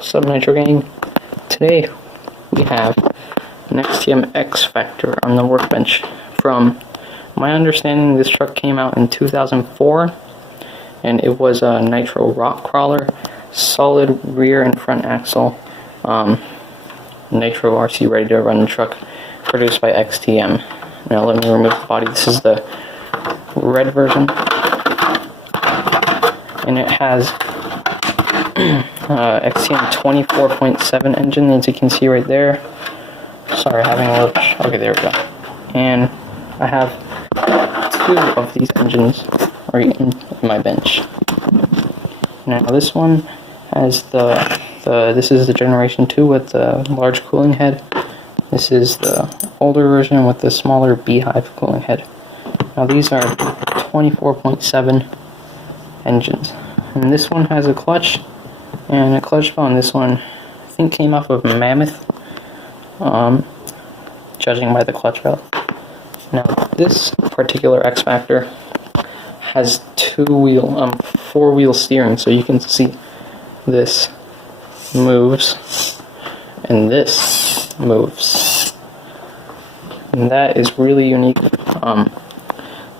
What's up, nitrogang? Today we have an XTM X Factor on the workbench. From my understanding, this truck came out in 2004, and it was a nitro rock crawler, solid rear and front axle, nitro RC ready to run truck, produced by XTM. Now let me remove the body. This is the red version, and it has XTM 24.7 engine, as you can see right there. Sorry, having a little... Okay, there we go. And I have two of these engines right in my bench. Now this one has this is the generation 2 with the large cooling head. This is the older version with the smaller beehive cooling head. Now these are 24.7 engines. And this one has a clutch and a clutch ball, and this one I think came off of Mammoth, judging by the clutch valve. Now this particular X Factor has four-wheel steering, so you can see this moves and this moves, and that is really unique.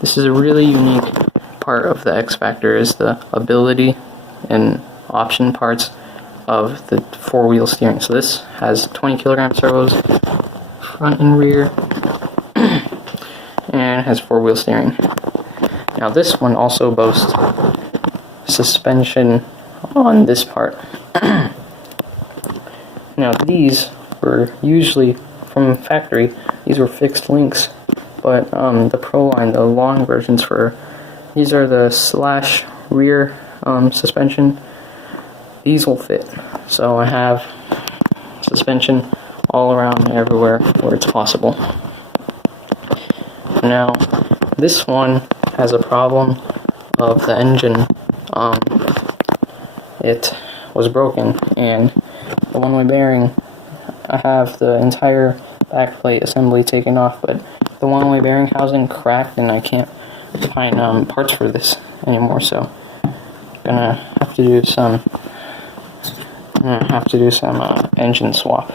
This is a really unique part of the X Factor, is the ability and option parts of the four-wheel steering. So this has 20 kilogram servos, front and rear, and has four-wheel steering. Now this one also boasts suspension on this part. Now these were usually from factory, these were fixed links, but the Pro line, the long versions these are the slash rear suspension. These will fit. So I have suspension all around everywhere where it's possible. Now this one has a problem of the engine. It was broken, and the one-way bearing, I have the entire backplate assembly taken off, but the one-way bearing housing cracked, and I can't find parts for this anymore. So I'm gonna have to do some engine swap.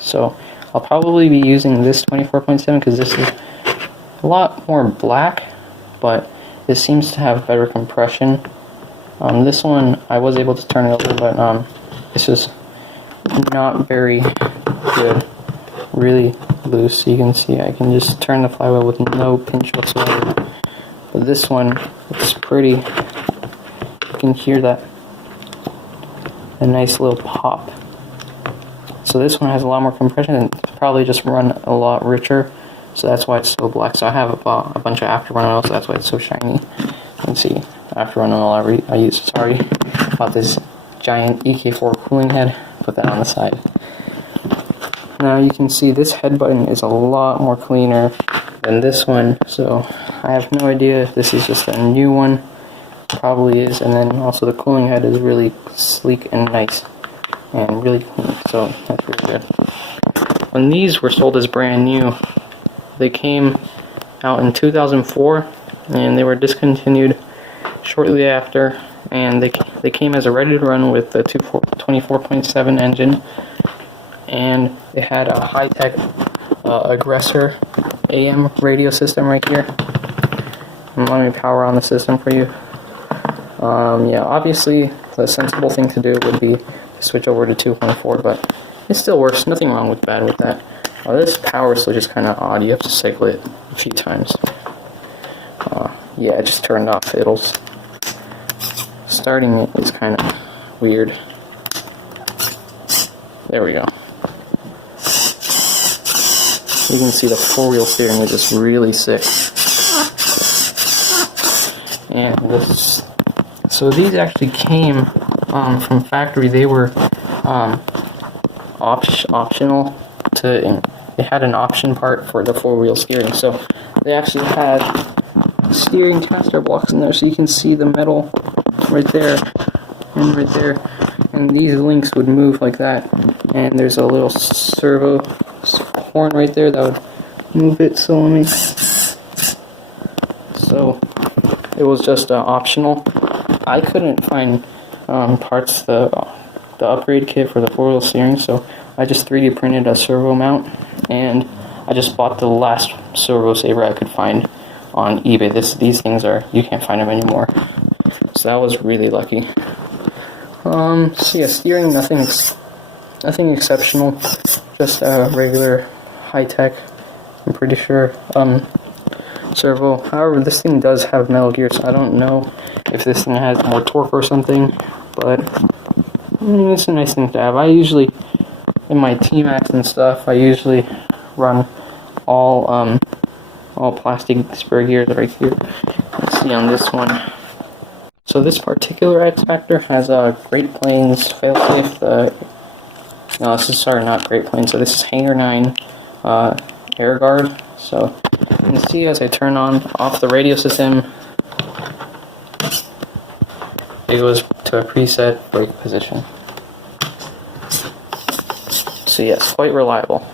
So I'll probably be using this 24.7 because this is a lot more black, but this seems to have better compression. This one I was able to turn it over, but this is not very good. Really loose. You can see I can just turn the flywheel with no pinch whatsoever. But this one, it's pretty. You can hear that. A nice little pop. So this one has a lot more compression and probably just run a lot richer. So that's why it's so black. So I have a bunch of afterrun oil, so that's why it's so shiny. You can see afterrun oil I use. Sorry about this giant EK4 cooling head. Put that on the side. Now you can see this head button is a lot more cleaner than this one. So I have no idea if this is just a new one. Probably is. And then also the cooling head is really sleek and nice and really clean. So that's really good. When these were sold as brand new, they came out in 2004, and they were discontinued shortly after, and they came as a ready to run with the 24.7 engine, and they had a high-tech aggressor AM radio system right here. And let me power on the system for you. Yeah, obviously the sensible thing to do would be to switch over to 2.4, but it still works. Nothing wrong with that. This power switch is kind of odd. You have to cycle it a few times. Yeah, it just turned off. Starting it is kind of weird. There we go. You can see the four-wheel steering is just really sick. And so these actually came from factory. They were optional to. They had an option part for the four-wheel steering, so they actually had steering caster blocks in there, so you can see the metal right there and right there, and these links would move like that, and there's a little servo horn right there that would move it. So it was just optional. I couldn't find parts. The the upgrade kit for the 4-wheel steering, so I just 3D printed a servo mount, and I just bought the last servo saver I could find on eBay. These things you can't find them anymore. So that was really lucky. So yeah, steering, nothing exceptional, just a regular hitec, I'm pretty sure, servo. However, this thing does have metal gear, so I don't know if this thing has more torque or something, but it's a nice thing to have. I usually, in my T-Max and stuff, I usually run all plastic spare gears right here. Let's see on this one. So this particular X Factor has a Great Plains failsafe. No, this is, sorry, not Great Plains. So this is Hangar 9 air guard. So you can see as I turn off the radio system, it goes to a preset brake position. So yes, quite reliable.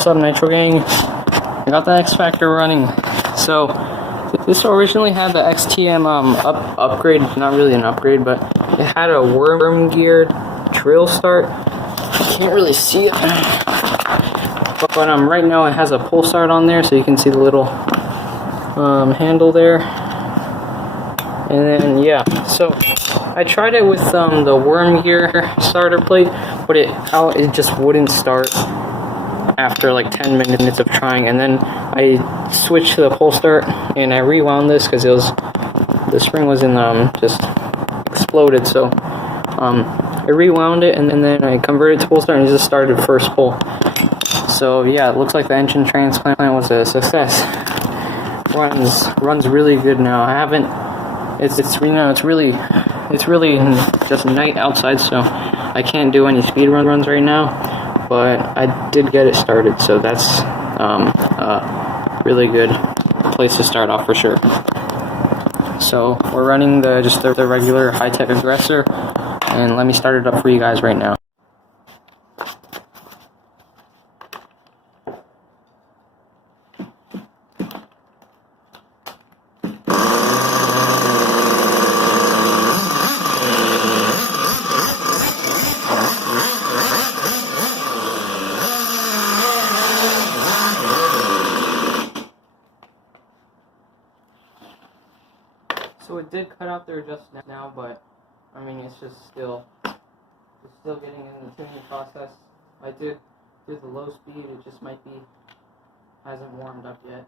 What's up, Nitro Gang? I got the X Factor running. So, this originally had the XTM upgrade, not really an upgrade, but it had a worm geared drill start. You can't really see it. But right now it has a pull start on there, so you can see the little handle there. And then, yeah, so I tried it with the worm gear starter plate, but it just wouldn't start after like 10 minutes of trying. And then I switched to the pull start, and I rewound this because the spring was in just exploded. So I rewound it, and then I converted to pull start, and it just started first pull. So yeah, it looks like the engine transplant was a success. Runs really good now. I haven't. It's really just night outside, so I can't do any speed runs right now. But I did get it started, so that's a really good place to start off for sure. So we're running just the regular high-tech aggressor, and let me start it up for you guys right now. So it did cut out there just now, but I mean it's still getting in the tuning process. I did do the low speed, it just hasn't warmed up yet.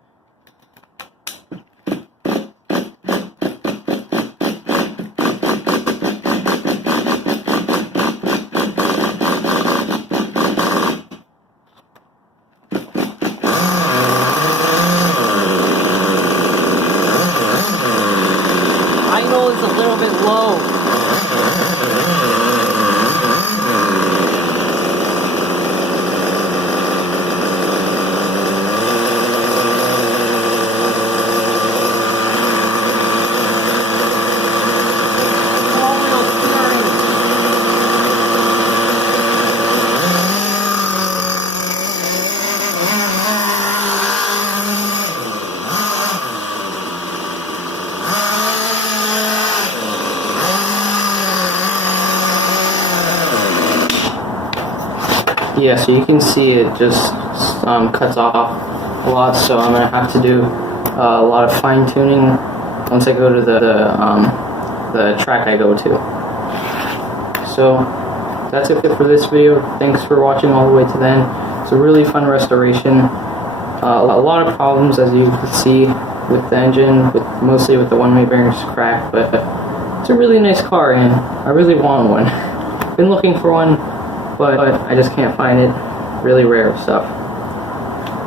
Is a little bit low. Yeah, so you can see it just cuts off a lot, so I'm going to have to do a lot of fine-tuning once I go to the track I go to. So that's it for this video. Thanks for watching all the way to the end. It's a really fun restoration. A lot of problems, as you can see, with the engine, mostly with the one-way bearings cracked, but it's a really nice car, and I really want one. Been looking for one, but I just can't find it. Really rare stuff.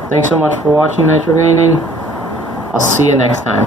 Thanks so much for watching, Nitro Gaming. I'll see you next time.